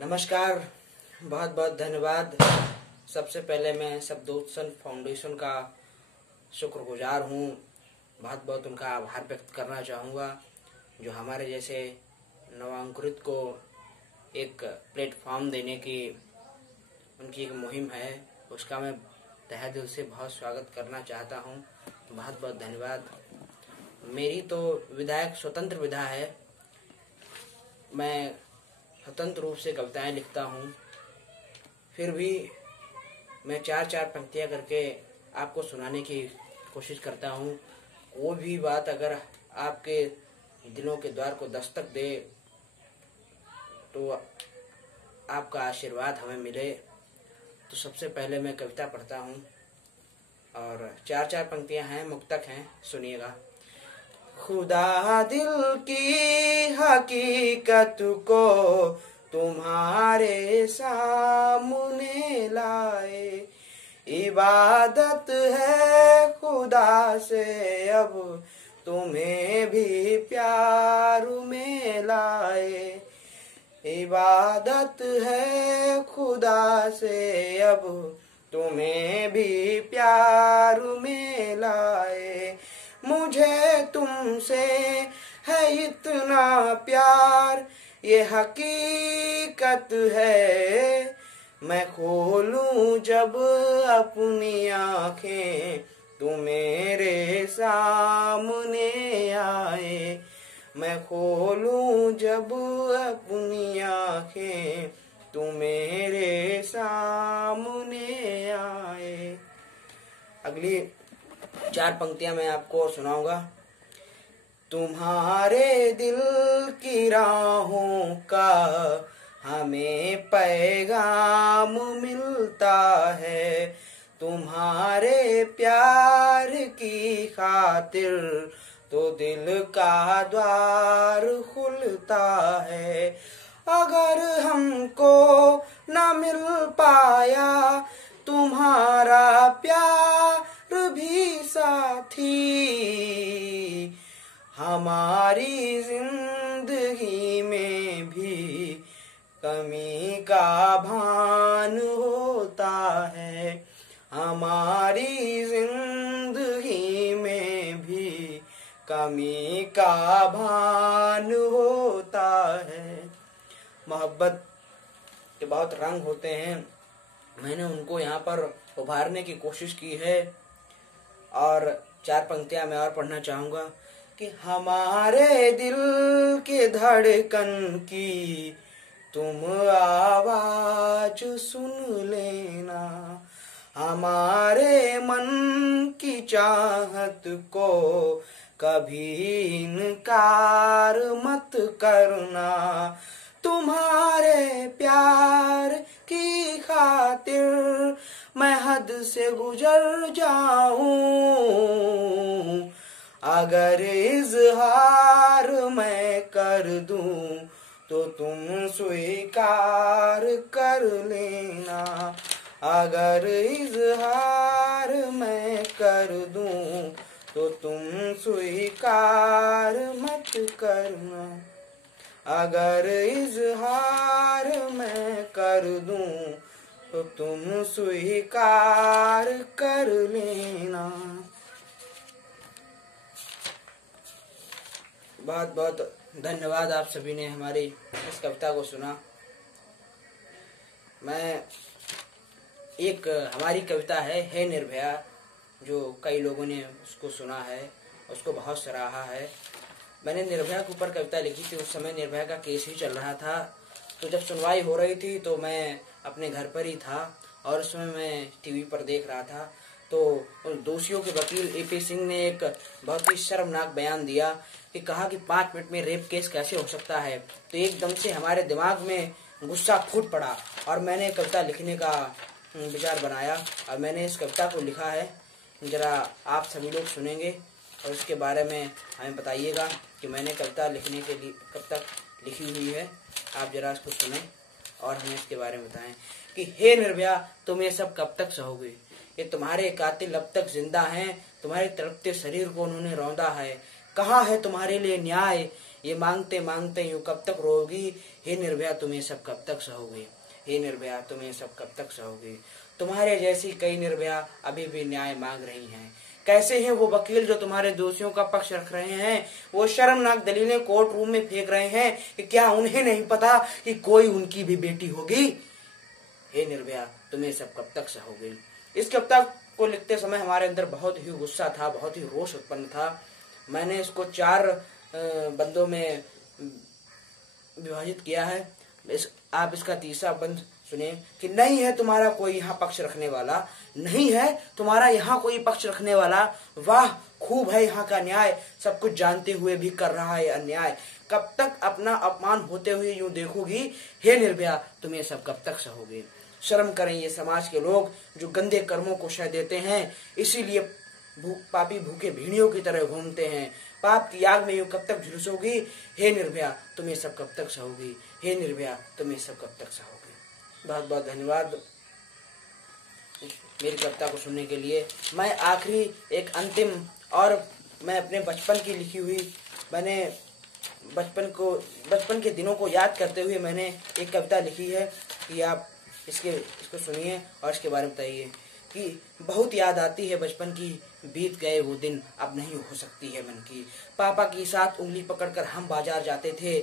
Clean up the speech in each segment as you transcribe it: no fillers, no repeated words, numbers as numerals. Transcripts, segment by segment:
नमस्कार, बहुत बहुत धन्यवाद। सबसे पहले मैं शब्दोत्सन फाउंडेशन का शुक्रगुजार हूँ। बहुत बहुत उनका आभार व्यक्त करना चाहूँगा जो हमारे जैसे नवांकुरित को एक प्लेटफॉर्म देने की उनकी एक मुहिम है, उसका मैं तहे दिल से बहुत स्वागत करना चाहता हूँ। बहुत बहुत धन्यवाद। मेरी तो विधा एक स्वतंत्र विधा है। मैं स्वतंत्र रूप से कविताएं लिखता हूँ, फिर भी मैं चार चार पंक्तियाँ करके आपको सुनाने की कोशिश करता हूँ। वो भी बात अगर आपके दिलों के द्वार को दस्तक दे तो आपका आशीर्वाद हमें मिले। तो सबसे पहले मैं कविता पढ़ता हूँ और चार चार पंक्तियाँ हैं, मुक्तक हैं, सुनिएगा। खुदा दिल की हकीकत को तुम्हारे सामने लाए, इबादत है खुदा से अब तुम्हें भी प्यार में लाए। इबादत है खुदा से अब तुम्हें भी प्यार में लाए। मुझे तुमसे है इतना प्यार, ये हकीकत है। मैं खोलूं जब अपनी आँखें तो मेरे सामने आए। मैं खोलूं जब अपनी आँखें तो मेरे सामने आए। अगली चार पंक्तियां मैं आपको सुनाऊंगा। तुम्हारे दिल की राहों का हमें पैगाम मिलता है, तुम्हारे प्यार की खातिर तो दिल का द्वार खुलता है। अगर हमको न मिल पाया तुम्हारा प्यार भी साथी, हमारी जिंदगी में भी कमी का भान होता है। हमारी जिंदगी में भी कमी का भान होता है। मोहब्बत के बहुत रंग होते हैं, मैंने उनको यहाँ पर उभारने की कोशिश की है। और चार पंक्तियां मैं और पढ़ना चाहूँगा कि हमारे दिल के धड़कन की तुम आवाज सुन लेना, हमारे मन की चाहत को कभी इनकार मत करना। तुम्हारे प्यार की खातिर मैं हद से गुजर जाऊं, अगर इजहार मैं कर दूं तो तुम स्वीकार कर लेना। अगर इजहार मैं कर दूं तो तुम स्वीकार मत करना। अगर इजहार मैं कर दूं तो तुम स्वीकार कर लेना। बहुत बहुत धन्यवाद, आप सभी ने हमारी इस कविता को सुना। मैं एक हमारी कविता है निर्भया, जो कई लोगों ने उसको सुना है, उसको बहुत सराहा है। मैंने निर्भया के ऊपर कविता लिखी थी, उस समय निर्भया का केस ही चल रहा था। तो जब सुनवाई हो रही थी तो मैं अपने घर पर ही था और उस समय मैं टीवी पर देख रहा था। तो दोषियों के वकील ए.पी. सिंह ने एक बहुत ही शर्मनाक बयान दिया कि कहा कि 5 मिनट में रेप केस कैसे हो सकता है। तो एकदम से हमारे दिमाग में गुस्सा फूट पड़ा और मैंने कविता लिखने का विचार बनाया और मैंने इस कविता को लिखा है। जरा आप सभी लोग सुनेंगे और उसके बारे में हमें बताइएगा कि मैंने कविता लिखने के लिए कब तक लिखी हुई है। आप जरा इसको सुने और हमें इसके बारे में बताएं कि हे निर्भया, तुम ये सब कब तक सहोगे? ये तुम्हारे कातिल अब तक जिंदा हैं, तुम्हारे तड़पते शरीर को उन्होंने रौंदा है। कहाँ है तुम्हारे लिए न्याय? ये मांगते मांगते यूं कब तक रोगी, हे निर्भया तुम ये सब कब तक सहोगे, हे निर्भया तुम ये सब कब तक सहोगे। तुम्हारे जैसी कई निर्भया अभी भी न्याय मांग रही हैं। कैसे हैं वो वकील जो तुम्हारे दोषियों का पक्ष रख रहे हैं। वो शर्मनाक दलीलें कोर्ट रूम में फेंक रहे हैं कि क्या उन्हें नहीं पता कि कोई उनकी भी बेटी होगी। हे निर्भया तुम ये सब कब तक सहोगे। इस कविता को लिखते समय हमारे अंदर बहुत ही गुस्सा था, बहुत ही रोष उत्पन्न था। मैंने इसको 4 बंदों में विभाजित किया है। आप इसका तीसरा बंद सुनिए कि नहीं है तुम्हारा कोई यहाँ पक्ष रखने वाला, नहीं है तुम्हारा यहाँ कोई पक्ष रखने वाला। वाह खूब है यहाँ का न्याय, सब कुछ जानते हुए भी कर रहा है अन्याय। कब तक अपना अपमान होते हुए यूं देखोगी, हे निर्भया तुम ये सब कब तक सहोगे। शर्म करें ये समाज के लोग जो गंदे कर्मों को शह देते हैं, इसीलिए पापी भूखे भेड़ियों की तरह घूमते हैं। पाप की आग में यूं कब तक झुलसोगी, हे निर्भया तुम ये सब कब तक सहोगी, हे निर्भया तुम ये सब कब तक सहोगी। बहुत बहुत धन्यवाद मेरी कविता को सुनने के लिए। मैं आखिरी एक अंतिम और मैं अपने बचपन की लिखी हुई, मैंने बचपन के दिनों को याद करते हुए मैंने एक कविता लिखी है कि आप इसको सुनिए और इसके बारे में बताइए कि बहुत याद आती है बचपन की, बीत गए वो दिन अब नहीं हो सकती है मन की। पापा की साथ उंगली पकड़कर हम बाजार जाते थे,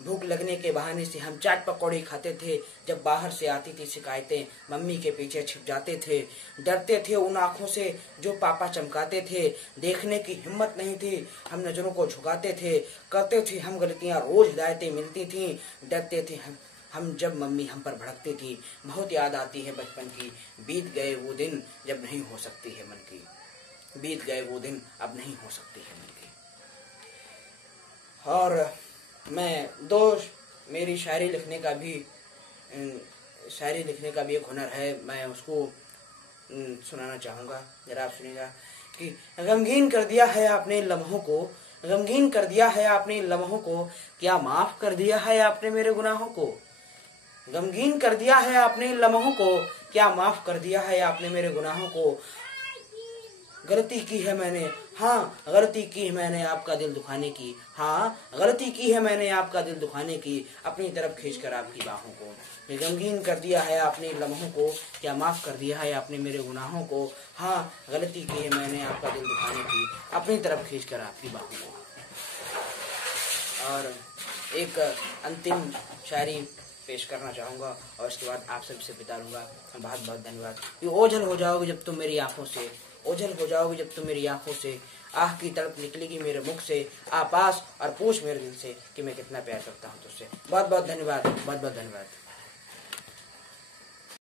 भूख लगने के बहाने से हम चाट पकौड़े खाते थे। जब बाहर से आती थी शिकायतें मम्मी के पीछे छिप जाते थे, डरते थे उन आंखों से जो पापा चमकाते थे। देखने की हिम्मत नहीं थी, हम नजरों को झुकाते थे, करते थे हम गलतियां, रोज हिदायतें मिलती थी। डरते थे हम जब मम्मी हम पर भड़कती थी। बहुत याद आती है बचपन की, बीत गए वो दिन जब नहीं हो सकती है मन की, बीत गए वो दिन अब नहीं हो सकती है मन की। और मैं मेरी शायरी लिखने का भी एक हुनर है, मैं उसको सुनाना चाहूँगा, जरा आप सुनिएगा कि गमगीन कर दिया है आपने लम्हों को, गमगीन कर दिया है आपने लम्हों को, क्या माफ कर दिया है आपने मेरे गुनाहों को। गमगीन कर दिया है आपने लम्हों को, क्या माफ कर दिया है आपने मेरे गुनाहों को। गलती की है मैंने, हाँ गलती की है मैंने आपका दिल दुखाने की, हाँ गलती की है मैंने आपका दिल दुखाने की, अपनी तरफ खींचकर आपकी बाहों को। गमगीन कर दिया है आपने लम्हों को, क्या माफ कर दिया है आपने मेरे गुनाहों को। हाँ गलती की है मैंने आपका दिल दुखाने की, अपनी तरफ खींचकर आपकी बाहों को। और एक अंतिम शायरी पेश करना चाहूँगा और उसके बाद आप सबसे विदा लूँगा। बहुत बहुत धन्यवाद। ये ओझल हो जाओगे जब तुम मेरी आंखों से, ओझल हो जाओगे जब तुम मेरी आंखों से, आह की तड़प निकलेगी मेरे मुख से, आ पास और पूछ मेरे दिल से कि मैं कितना प्यार करता हूँ तुझसे। बहुत बहुत धन्यवाद, बहुत बहुत धन्यवाद।